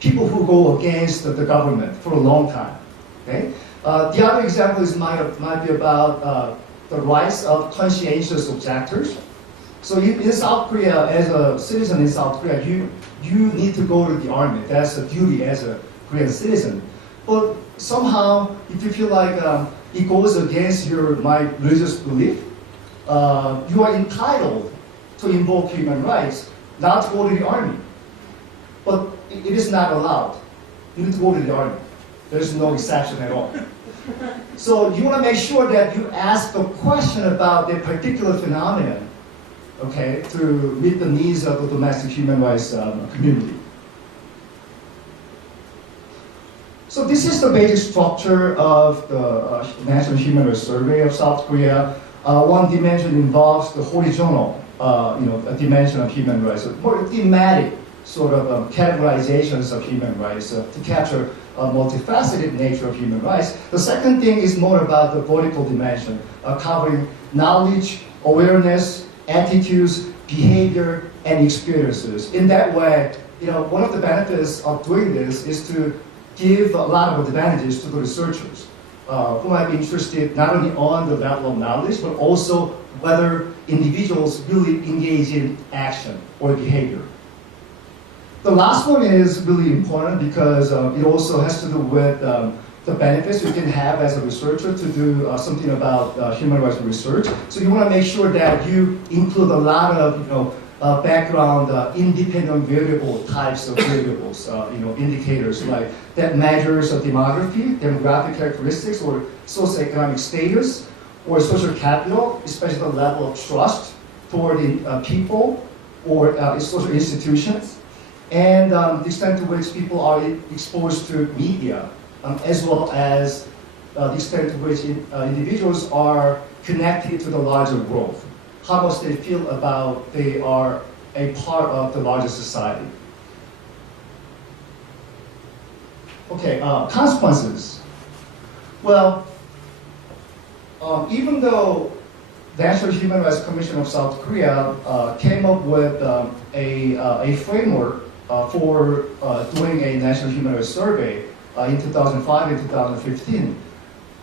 people who go against the government for a long time. Okay? The other example might be about the rights of conscientious objectors. So in South Korea, as a citizen in South Korea, you need to go to the army. That's a duty as a Korean citizen. But somehow, if you feel like it goes against my religious belief, you are entitled to invoke human rights, not to go to the army. But it is not allowed. You need to go to the army. There's no exception at all. So you want to make sure that you ask a question about that particular phenomenon, okay, to meet the needs of the domestic human rights community. So this is the basic structure of the National Human Rights Survey of South Korea. One dimension involves the horizontal, a dimension of human rights, more thematic sort of categorizations of human rights to capture a multifaceted nature of human rights. The second thing is more about the vertical dimension, covering knowledge, awareness, attitudes, behavior, and experiences. In that way, one of the benefits of doing this is to give a lot of advantages to the researchers who might be interested not only on the level of knowledge, but also whether individuals really engage in action or behavior. The last one is really important because it also has to do with the benefits you can have as a researcher to do something about human rights research. So you want to make sure that you include a lot of background independent variable types of variables, indicators like that measures of demography, demographic characteristics, or socioeconomic status, or social capital, especially the level of trust toward the people or social institutions, and the extent to which people are exposed to media, as well as the extent to which individuals are connected to the larger world. How much they feel about they are a part of the larger society. Okay, consequences. Well, even though the National Human Rights Commission of South Korea came up with a framework for doing a National Human Rights Survey in 2005 and 2015,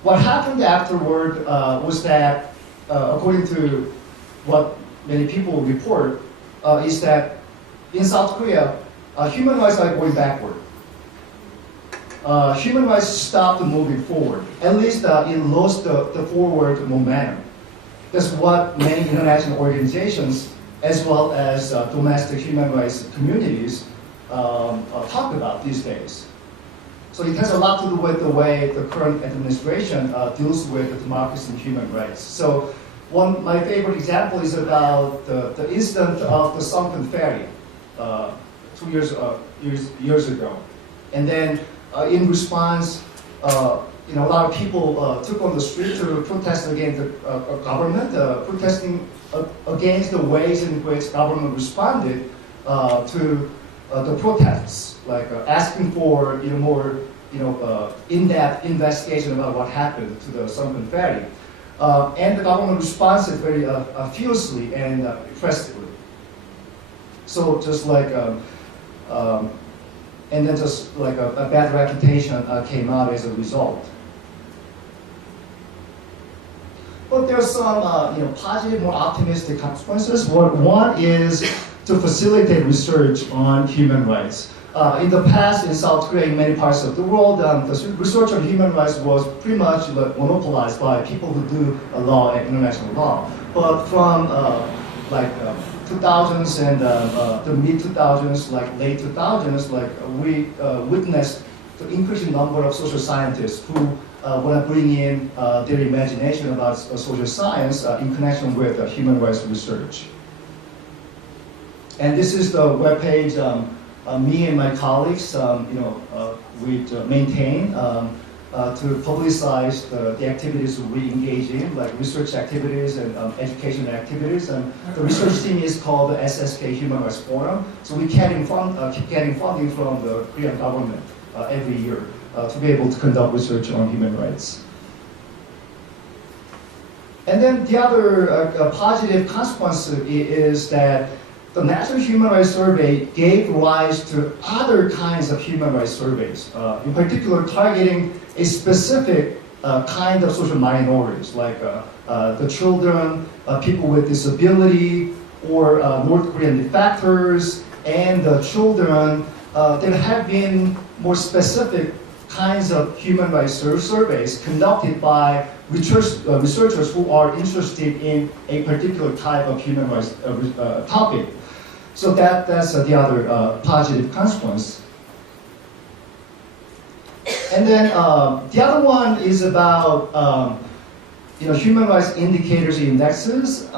what happened afterward was that, according to what many people report, is that in South Korea, human rights are going backward. Human rights stopped moving forward. At least it lost the forward momentum. That's what many international organizations, as well as domestic human rights communities, talk about these days. So it has a lot to do with the way the current administration deals with democracy and human rights. So my favorite example is about the incident of the sunken ferry 2 years ago. And then in response, a lot of people took on the street to protest against the government, protesting against the ways in which government responded to the protests, like asking for more in-depth investigation about what happened to the sunken ferry. And the government responded very fiercely and impressively. So just like, and then just like a bad reputation came out as a result. But there are some positive, more optimistic consequences. One is to facilitate research on human rights. In the past, in South Korea, in many parts of the world, the research on human rights was pretty much monopolized by people who do law and international law. But from 2000s and the mid-2000s, like late 2000s, we witnessed the increasing number of social scientists who want to bring in their imagination about social science in connection with human rights research. And this is the webpage me and my colleagues, we maintain to publicize the activities we engage in, like research activities and education activities. And the research team is called the SSK Human Rights Forum. So we keep getting funding from the Korean government every year to be able to conduct research on human rights. And then the other positive consequence is that the National Human Rights Survey gave rise to other kinds of human rights surveys, in particular targeting a specific kind of social minorities, like the children, people with disability, or North Korean defectors, and the children. There have been more specific kinds of human rights surveys conducted by researchers who are interested in a particular type of human rights topic. So that's the other positive consequence. And then the other one is about human rights indicators and indexes.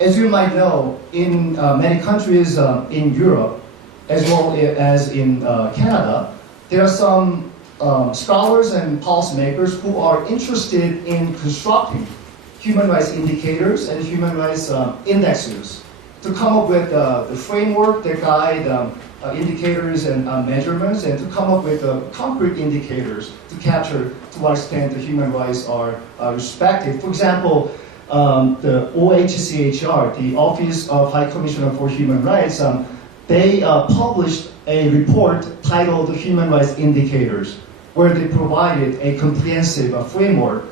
As you might know, in many countries in Europe, as well as in Canada, there are some scholars and policymakers who are interested in constructing human rights indicators and human rights indexes to come up with the framework that guide indicators and measurements, and to come up with concrete indicators to capture to what extent the human rights are respected. For example, the OHCHR, the Office of High Commissioner for Human Rights, they published a report titled Human Rights Indicators, where they provided a comprehensive framework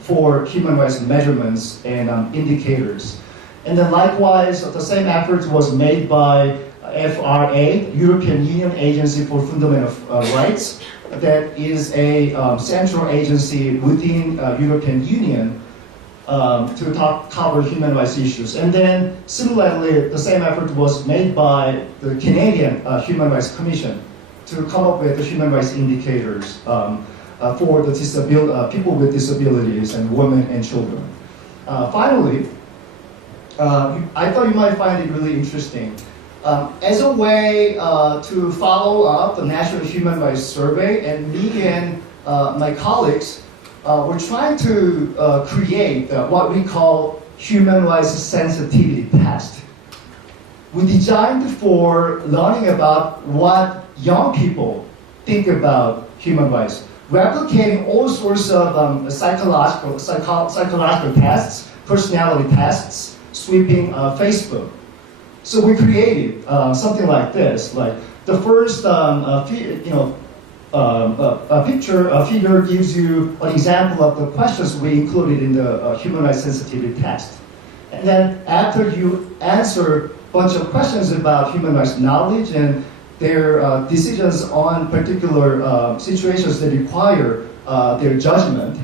for human rights measurements and indicators. And then likewise, the same effort was made by FRA, European Union Agency for Fundamental Rights, that is a central agency within European Union to cover human rights issues. And then similarly, the same effort was made by the Canadian Human Rights Commission to come up with the human rights indicators for the people with disabilities and women and children. Finally, I thought you might find it really interesting. As a way to follow up the National Human Rights Survey, and me and my colleagues we're trying to create what we call human rights sensitivity test. We designed for learning about what young people think about human rights, replicating all sorts of psychological tests, personality tests, sweeping Facebook. So we created something like this, like the first figure gives you an example of the questions we included in the human rights sensitivity test. And then after you answer a bunch of questions about human rights knowledge and their decisions on particular situations that require their judgment,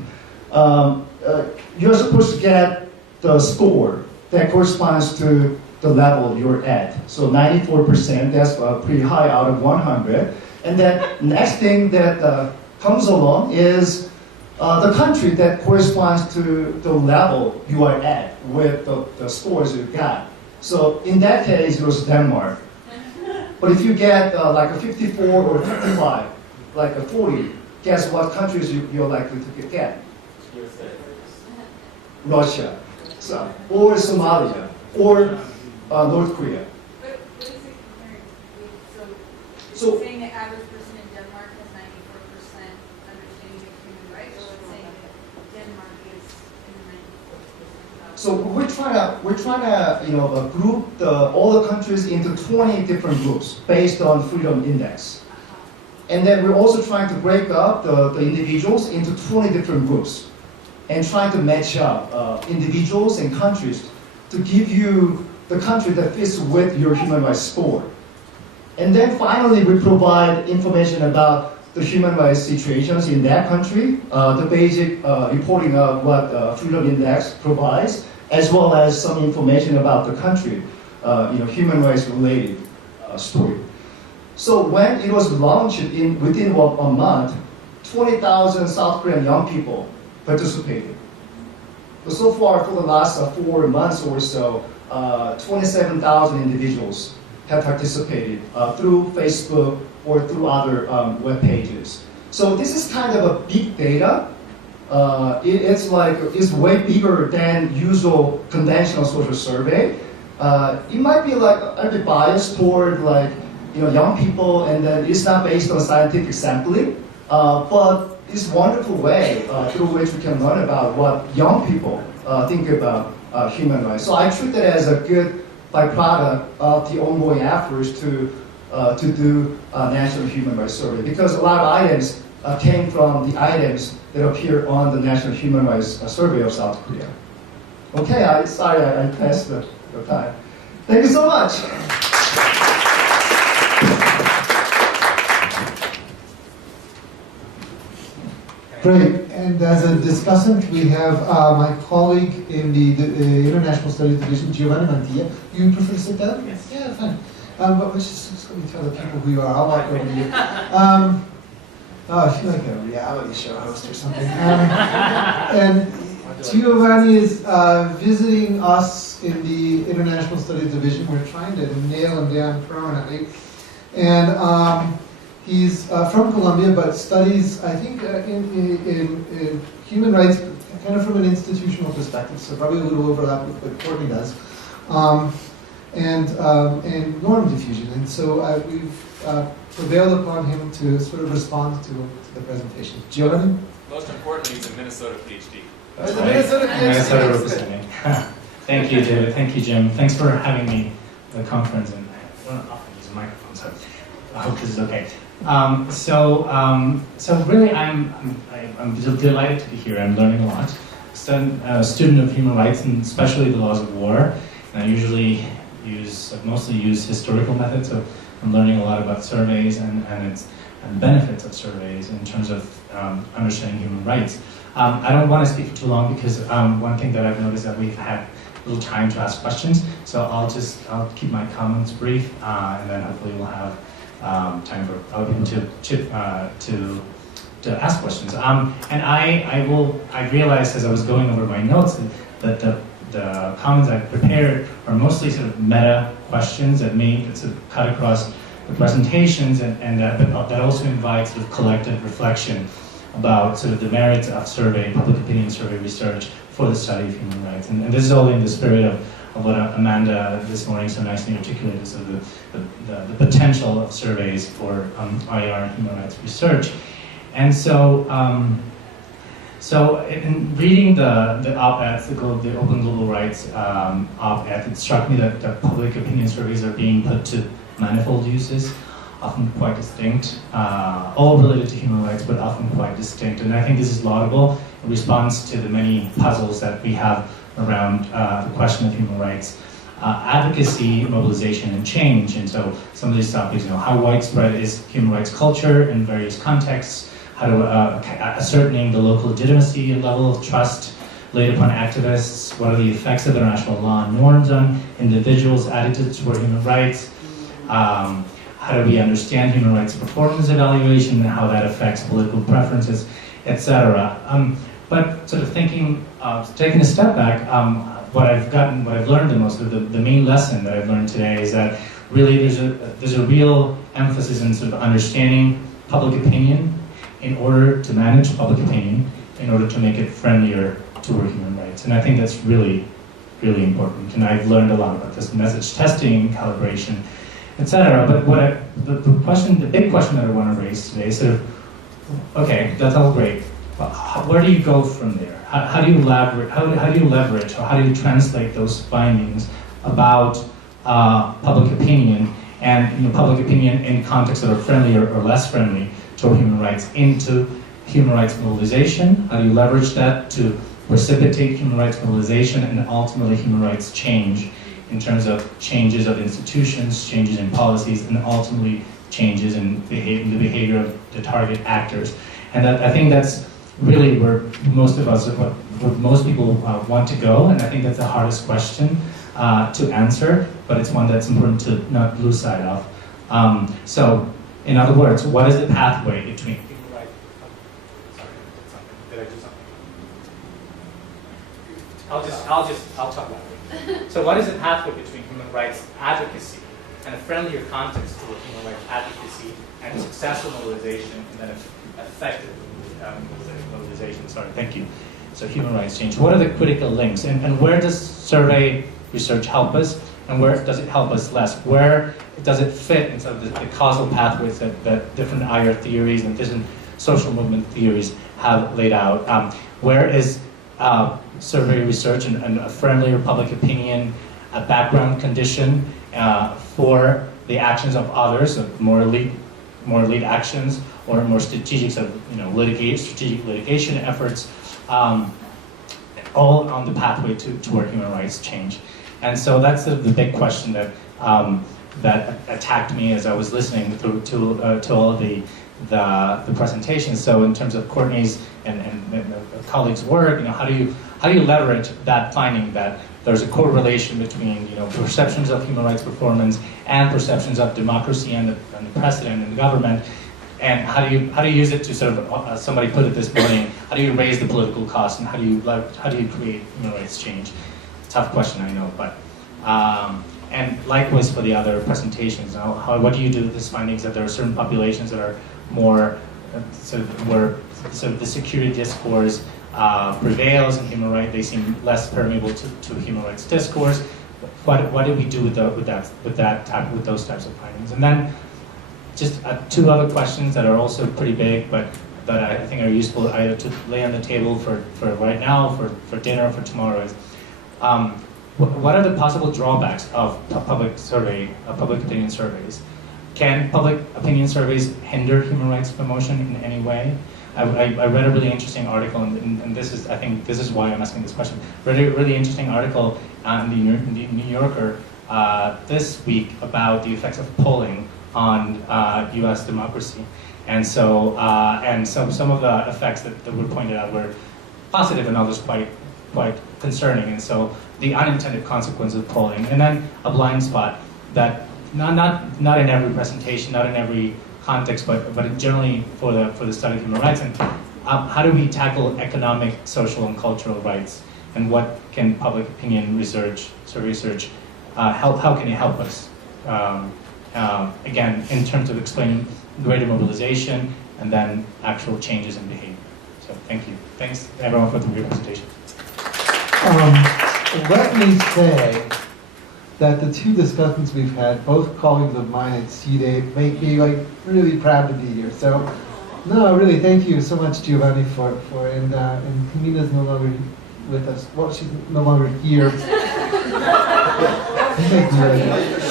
you're supposed to get the score that corresponds to the level you're at. So 94%, that's pretty high out of 100. And then next thing that comes along is the country that corresponds to the level you are at with the scores you got. So in that case, it was Denmark. But if you get like a 54 or 55, like a 40, guess what countries you're likely to get? Russia, so, or Somalia, or North Korea. But what is it comparing with? So saying the average person in Denmark has 94% understanding of human rights, or it's saying that Denmark is in the 94%? So we're trying to group all the countries into 20 different groups based on Freedom Index, and then we're also trying to break up the individuals into 20 different groups, and trying to match up individuals and countries to give you the country that fits with your human rights score. And then finally, we provide information about the human rights situations in that country, the basic reporting of what Freedom Index provides, as well as some information about the country, human rights related story. So when it was launched within a month, 20,000 South Korean young people participated. But so far, for the last 4 months or so, 27,000 individuals have participated through Facebook or through other web pages. So this is kind of a big data. It's way bigger than usual conventional social survey. It might be like a bit biased toward young people, and then it's not based on scientific sampling, but it's a wonderful way through which we can learn about what young people think about human rights. So I treat it as a good byproduct of the ongoing efforts to do a national human rights survey, because a lot of items came from the items that appear on the National Human Rights Survey of South Korea. Okay, sorry I passed the time. Thank you so much. Great. And as a discussant, we have my colleague in the International Studies Division, Giovanni Mantilla. You prefer to sit down? Yes. Yeah, fine. But just let me tell the people who you are. I'll walk over to you. I feel like a reality show host or something. And Giovanni is visiting us in the International Studies Division. We're trying to nail him down permanently. And he's from Colombia, but studies, I think, in human rights, kind of from an institutional perspective, so probably a little overlap with what Courtney does, and norm diffusion. And so we've prevailed upon him to sort of respond to the presentation. Giovanni? Most importantly, he's a Minnesota PhD. That's right. Minnesota representing. Thank you, David. Thank you, Jim. Thanks for having me at the conference. And I don't often use a microphone, so I hope this is okay. So really, I'm delighted to be here. I'm learning a lot. I'm a student of human rights, and especially the laws of war. And I usually mostly use historical methods. So I'm learning a lot about surveys and the benefits of surveys in terms of understanding human rights. I don't want to speak for too long because one thing that I've noticed that we've had little time to ask questions. So I'll keep my comments brief, and then hopefully we'll have time for other people to ask questions. And I realized as I was going over my notes that the comments I prepared are mostly sort of meta questions that sort of cut across the presentations, but that also invite sort of collective reflection about sort of the merits of public opinion survey research for the study of human rights. And this is all in the spirit of what Amanda this morning so nicely articulated, so the potential of surveys for IR and human rights research. And so in reading the op-ed, the Open Global Rights op-ed, it struck me that the public opinion surveys are being put to manifold uses, often quite distinct, all related to human rights, but often quite distinct. And I think this is laudable in response to the many puzzles that we have around the question of human rights, advocacy, mobilization, and change. And so some of these topics, how widespread is human rights culture in various contexts, how to ascertaining the local legitimacy and level of trust laid upon activists, what are the effects of international law and norms on individuals' attitudes toward human rights, how do we understand human rights performance evaluation and how that affects political preferences, etc. But sort of taking a step back, what I've learned the most, the main lesson that I've learned today is that really there's a real emphasis in sort of understanding public opinion in order to manage public opinion, in order to make it friendlier toward human rights. And I think that's really, really important. And I've learned a lot about this message testing, calibration, etc. But the big question that I want to raise today is sort of, okay, that's all great. But where do you go from there? How do you leverage, or how do you translate those findings about public opinion and public opinion in contexts that are friendly or less friendly toward human rights into human rights mobilization? How do you leverage that to precipitate human rights mobilization and ultimately human rights change in terms of changes of institutions, changes in policies, and ultimately changes in the behavior of the target actors? And I think that's really where most of us, what most people want to go, and I think that's the hardest question to answer, but it's one that's important to not lose sight of. So, in other words, what is the pathway between human rights? Sorry, did I do something? I'll talk about it. So, what is the pathway between human rights advocacy and a friendlier context toward human rights advocacy and successful mobilization and then effective mobilization? Sorry, thank you. So human rights change. What are the critical links? And where does survey research help us? And where does it help us less? Where does it fit in sort of the causal pathways that different IR theories and different social movement theories have laid out? Where is survey research and a friendlier public opinion a background condition for the actions of others, of more elite actions, or more strategic sort of, strategic litigation efforts, all on the pathway toward human rights change. And so that's the big question that that attacked me as I was listening to all of the presentations. So in terms of Courtney's and colleagues' work, how do you leverage that finding that there's a correlation between perceptions of human rights performance and perceptions of democracy and the precedent and the government, and how do you use it to sort of somebody put it this morning, how do you raise the political cost and how do you create human rights change? Tough question, I know, but and likewise for the other presentations. What do you do with these findings that there are certain populations that are more where the security discourse prevails in human rights, they seem less permeable to human rights discourse. What do we do with those types of findings? And then just two other questions that are also pretty big, but that I think are useful either to lay on the table for right now, for dinner, for tomorrow is, what are the possible drawbacks of public opinion surveys? Can public opinion surveys hinder human rights promotion in any way? I read a really interesting article, and I think this is why I'm asking this question. Read a really interesting article in the New Yorker this week about the effects of polling on U.S. democracy, and so some of the effects that were pointed out were positive and others quite concerning, and so the unintended consequences of polling, and then a blind spot that not in every presentation, not in every context, but generally for the study of human rights, and how do we tackle economic, social, and cultural rights, and what can public opinion research how can it help us? Again, in terms of explaining greater mobilization and then actual changes in behavior. So thank you. Thanks everyone for the great presentation. Let me say that the two discussions we've had, both colleagues of mine at CIDE, make me really proud to be here. So, no, really, thank you so much, Giovanni, and Kamina's no longer with us. Well, she's no longer here.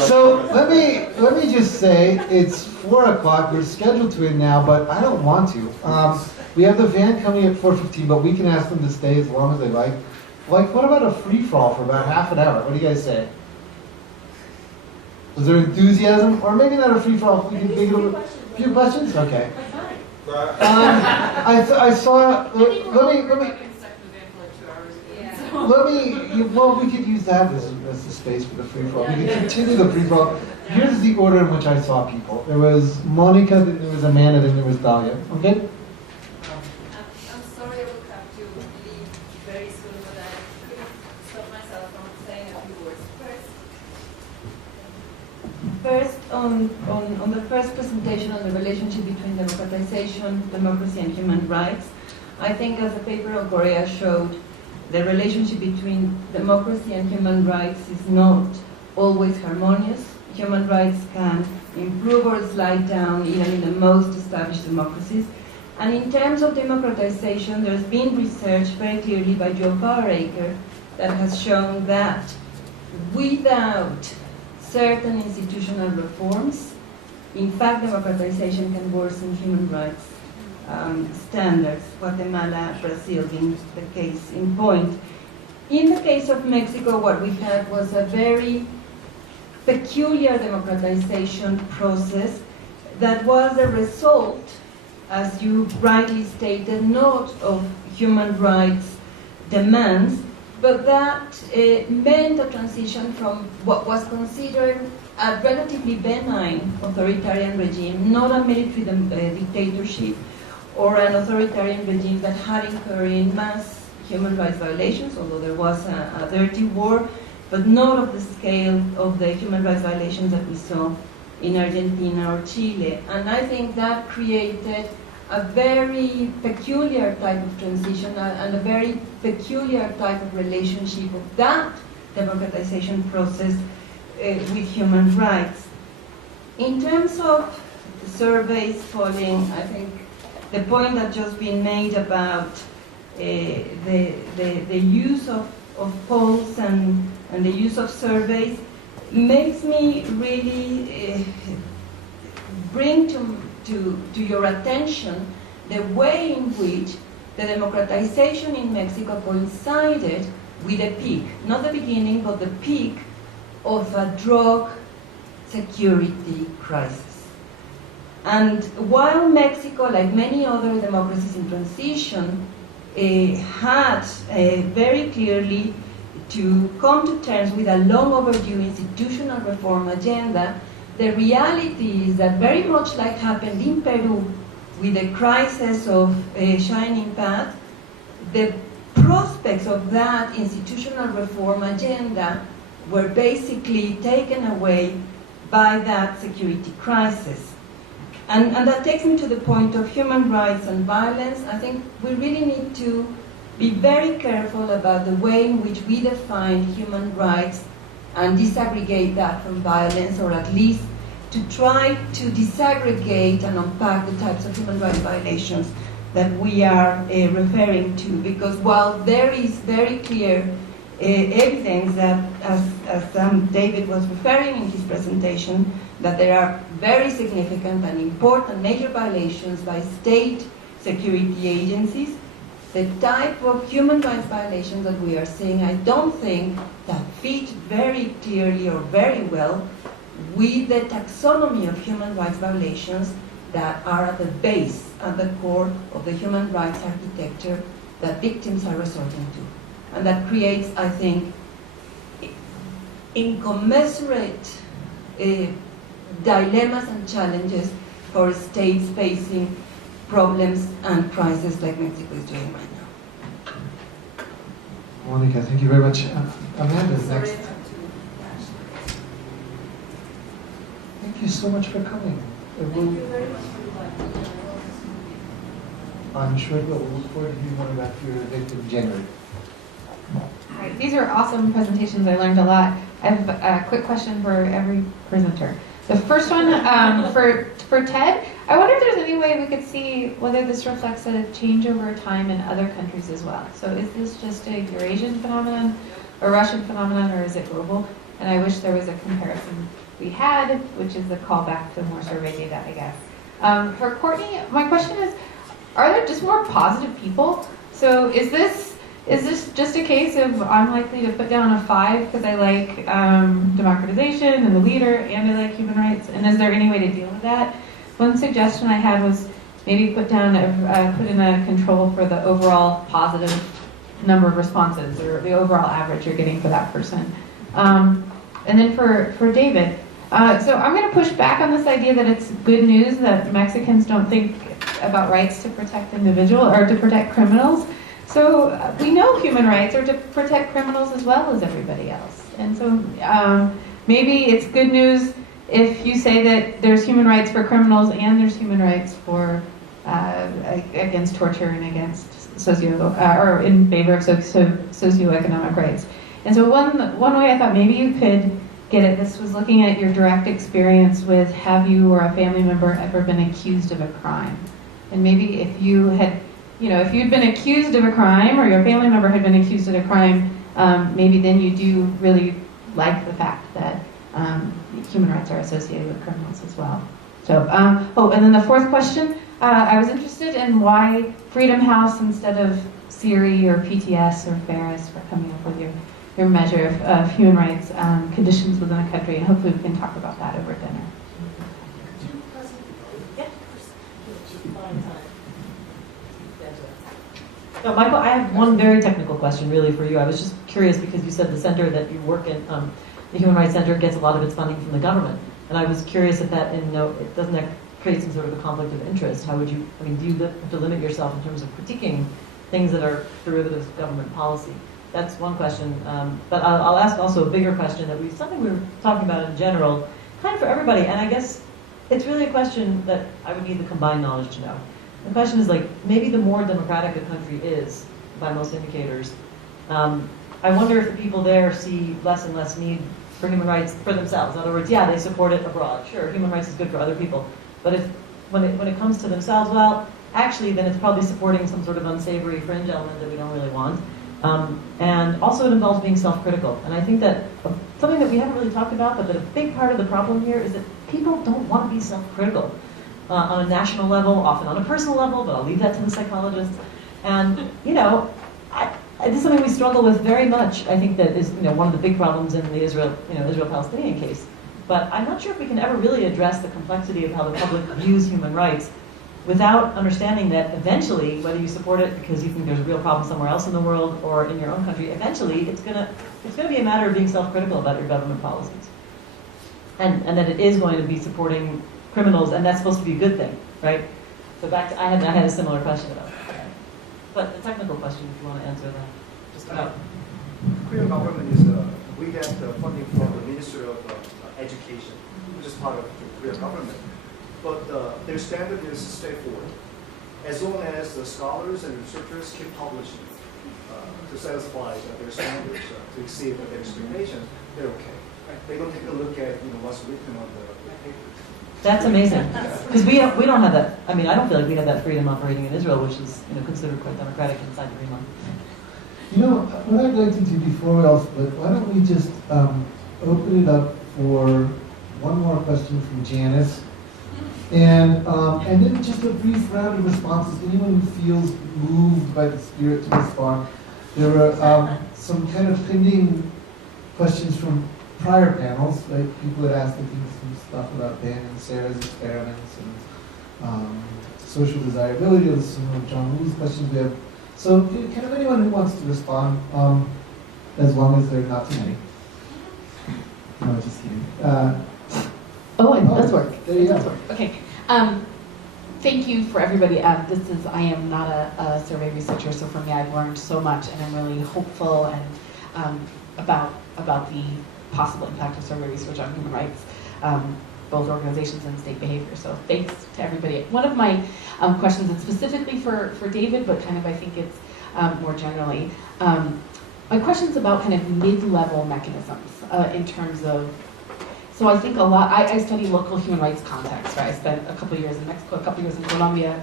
So let me just say it's 4 o'clock. We're scheduled to end now, but I don't want to. We have the van coming at 4:15, but we can ask them to stay as long as they like. What about a free-for-all for about half an hour? What do you guys say? Was there enthusiasm? Or maybe not a free-for-all. We can take a few questions? Okay. I saw, well, we could use that as the space for the free-for-all. We could continue the free-for-all. Here's the order in which I saw people. There was Monica, then there was Amanda, then there was Dahlia. Okay? I'm sorry I will have to leave very soon, but I couldn't stop myself from saying a few words. First, on the first presentation on the relationship between democratization, democracy, and human rights, I think as the paper on Korea showed, the relationship between democracy and human rights is not always harmonious. Human rights can improve or slide down even in the most established democracies. And in terms of democratization, there's been research very clearly by Joe Power-Aker that has shown that without certain institutional reforms, in fact, democratization can worsen human rights standards, Guatemala, Brazil being the case in point. In the case of Mexico, what we had was a very peculiar democratization process that was a result, as you rightly stated, not of human rights demands, but that meant a transition from what was considered a relatively benign authoritarian regime, not a military dictatorship, or an authoritarian regime that had incurred in mass human rights violations, although there was a dirty war, but not of the scale of the human rights violations that we saw in Argentina or Chile. And I think that created a very peculiar type of transition and a very peculiar type of relationship of that democratization process with human rights. In terms of surveys following, I think the point that just been made about the use of polls and the use of surveys makes me really bring to your attention the way in which the democratization in Mexico coincided with a peak, not the beginning, but the peak of a drug security crisis. And while Mexico, like many other democracies in transition, had very clearly to come to terms with a long overdue institutional reform agenda, the reality is that very much like happened in Peru with the crisis of Shining Path, the prospects of that institutional reform agenda were basically taken away by that security crisis. And that takes me to the point of human rights and violence. I think we really need to be very careful about the way in which we define human rights and disaggregate that from violence, or at least to try to disaggregate and unpack the types of human rights violations that we are referring to. Because while there is very clear evidence that, as David was referring in his presentation, that there are very significant and important major violations by state security agencies, the type of human rights violations that we are seeing, I don't think that fit very clearly or very well with the taxonomy of human rights violations that are at the base, at the core of the human rights architecture that victims are resorting to. And that creates, I think, incommensurate dilemmas and challenges for states facing problems and crises like Mexico is doing right now. Monica, thank you very much. Amanda, next. Thank you so much for coming. I'm sure we'll look forward to hearing more about your event in January. Hi, these are awesome presentations. I learned a lot. I have a quick question for every presenter. The first one, for Ted, I wonder if there's any way we could see whether this reflects a change over time in other countries as well. So is this just a Eurasian phenomenon, a Russian phenomenon, or is it global? And I wish there was a comparison we had, which is a callback to more survey data, I guess. For Courtney, my question is, are there just more positive people? So is this just a case of I'm likely to put down a 5 because I like democratization and the leader and I like human rights? And is there any way to deal with that? One suggestion I had was maybe put in a control for the overall positive number of responses or the overall average you're getting for that person. And then for David, so I'm going to push back on this idea that it's good news that Mexicans don't think about rights to protect individuals or to protect criminals. So we know human rights are to protect criminals as well as everybody else. And so maybe it's good news if you say that there's human rights for criminals and there's human rights for against torture and against or in favor of socioeconomic rights. And so one way I thought maybe you could get at this was looking at your direct experience with have you or a family member ever been accused of a crime? And maybe if you had, if you'd been accused of a crime or your family member had been accused of a crime, maybe then you do really like the fact that human rights are associated with criminals as well. So, and then the fourth question, I was interested in why Freedom House instead of CIRI or PTS or Ferris for coming up with your measure of human rights conditions within a country, and hopefully we can talk about that over dinner. So, Michael, I have one very technical question really for you. I was just curious because you said the center that you work in, the Human Rights Center, gets a lot of its funding from the government. And I was curious if that, doesn't that create some sort of a conflict of interest? How would you, do you have to limit yourself in terms of critiquing things that are derivatives of government policy? That's one question. But I'll ask also a bigger question something we were talking about in general, kind of for everybody. And I guess it's really a question that I would need the combined knowledge to know. The question is maybe the more democratic a country is, by most indicators, I wonder if the people there see less and less need for human rights for themselves. In other words, yeah, they support it abroad. Sure, human rights is good for other people. But when it comes to themselves, well, actually, then it's probably supporting some sort of unsavory fringe element that we don't really want. And also it involves being self-critical. And I think that something that we haven't really talked about, but that a big part of the problem here is that people don't want to be self-critical on a national level, often on a personal level, but I'll leave that to the psychologists. And, this is something we struggle with very much. I think that is, one of the big problems in the Israel-Palestinian case. But I'm not sure if we can ever really address the complexity of how the public views human rights without understanding that eventually, whether you support it because you think there's a real problem somewhere else in the world or in your own country, eventually it's gonna be a matter of being self-critical about your government policies. And that it is going to be supporting criminals, and that's supposed to be a good thing, right? So back to, I had a similar question about that. But the technical question, if you want to answer that. Just about. Korean government is, we get the funding from the Ministry of Education, which is part of the Korean government. But their standard is straightforward. As long as the scholars and researchers keep publishing to satisfy their standards, to exceed their expectations, they're okay. They don't take a look at what's written on the paper. That's amazing, because we don't have that. I mean, I don't feel like we have that freedom operating in Israel, which is considered quite democratic inside the Rima. What I'd like to do before we all split, why don't we just open it up for one more question from Janice. And then just a brief round of responses. Anyone who feels moved by the spirit to respond. There were some kind of pending questions from prior panels, right? People had asked, I think, some stuff about Ben and Sarah's experiments and social desirability of some of John Woo's questions we have. So kind of anyone who wants to respond, as long as there are not too many. No, just kidding. It does work. There you go. Okay. Thank you for everybody. I am not a survey researcher, so for me, I've learned so much, and I'm really hopeful and about the possible impact of survey research on human rights, both organizations and state behavior. So thanks to everybody. One of my questions, and specifically for David, but kind of I think it's more generally, my question's about kind of mid-level mechanisms in terms of. So I think a lot, I study local human rights context, right? I spent a couple of years in Mexico, a couple of years in Colombia,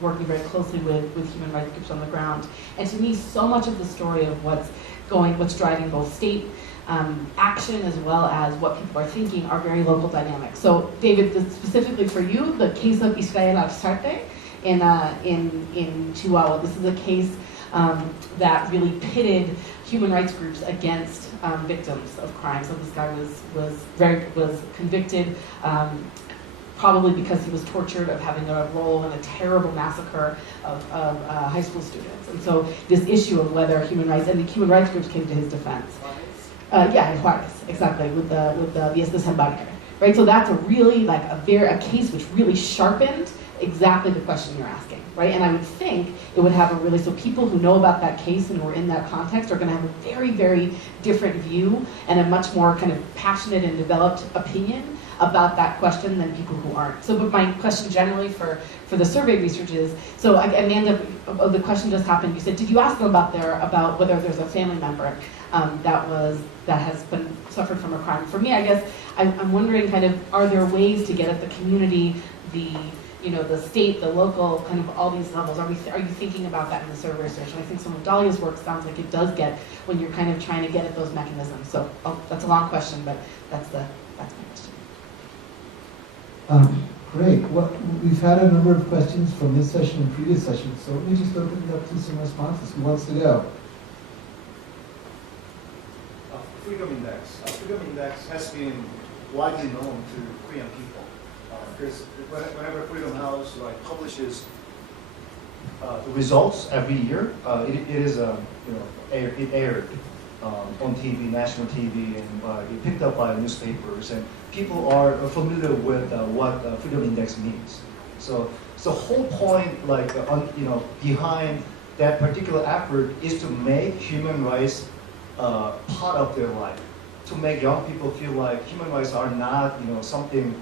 working very closely with human rights groups on the ground. And to me, so much of the story of what's driving both state action as well as what people are thinking are very local dynamics. So David, specifically for you, the case of Israel Arzate in Chihuahua, this is a case that really pitted human rights groups against victims of crime. So this guy was convicted, probably because he was tortured, of having a role in a terrible massacre of high school students. And so this issue of whether human rights, and the human rights groups came to his defense. In Juarez, exactly, with the Viestas Embarque, right? So that's a case which really sharpened exactly the question you're asking, right? And I would think it would have so people who know about that case and who are in that context are going to have a very, very different view and a much more kind of passionate and developed opinion about that question than people who aren't. So, but my question generally for the survey research is, so Amanda, the question just happened, you said, did you ask them about whether there's a family member that has been suffered from a crime? For me, I guess, I'm wondering kind of, are there ways to get at the community, the state, the local, kind of all these levels? Are you thinking about that in the survey research? And I think some of Dahlia's work sounds like it does get when you're kind of trying to get at those mechanisms. So that's a long question, but that's my question. Great. We've had a number of questions from this session and previous sessions, so let me just open it up to some responses. Who wants to go? Freedom Index. Freedom Index has been widely known to Korean people. Because whenever Freedom House publishes the results every year, it aired on TV, national TV, and it picked up by newspapers, and people are familiar with what Freedom Index means. So the whole point, behind that particular effort is to make human rights part of their life, to make young people feel like human rights are not something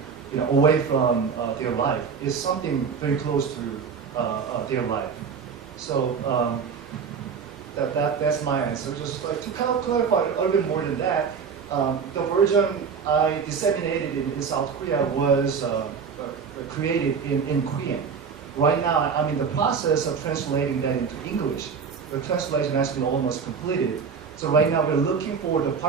away from their life. It's something very close to their life. So that's my answer. Just to kind of clarify a little bit more than that, the version I disseminated in South Korea was created in Korean. Right now, I'm in the process of translating that into English. the translation has been almost completed. So right now we're looking for the